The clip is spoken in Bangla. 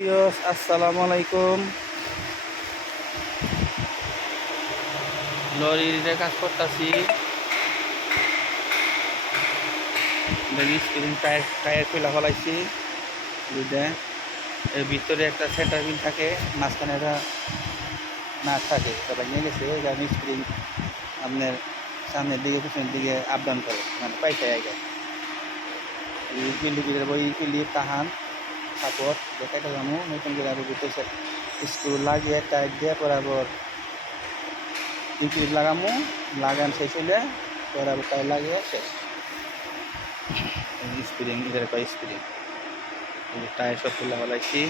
আসসালামু আলাইকুম। লরিতে কাজ করতেছি। স্ক্রিন টায়ার খুলে ফেলাইছি দুইটা। এর ভিতরে একটা সেন্টার পিন থাকে, মাঝখানে একটা নাট থাকে, তারপর নিয়ে গেছে আমি স্ক্রিন আপনার সামনের দিকে পিছনের দিকে আপ ডাউন করে, মানে পাইটাই আগে কিলিপির বই কিলিপ তাহান সাপোর্ট দেখাইতে যাবো নতুন করে আবার ভিতরে স্ক্রু লাগিয়ে টাইট দিয়ে বরাবর ক্লিপ লাগামো, লাগান শেষ হইলে বরাবর টাইট লাগিয়ে শেষ। স্প্রিং এদের কয় স্প্রিং টায়ার সব তুলে ফেলাইছি।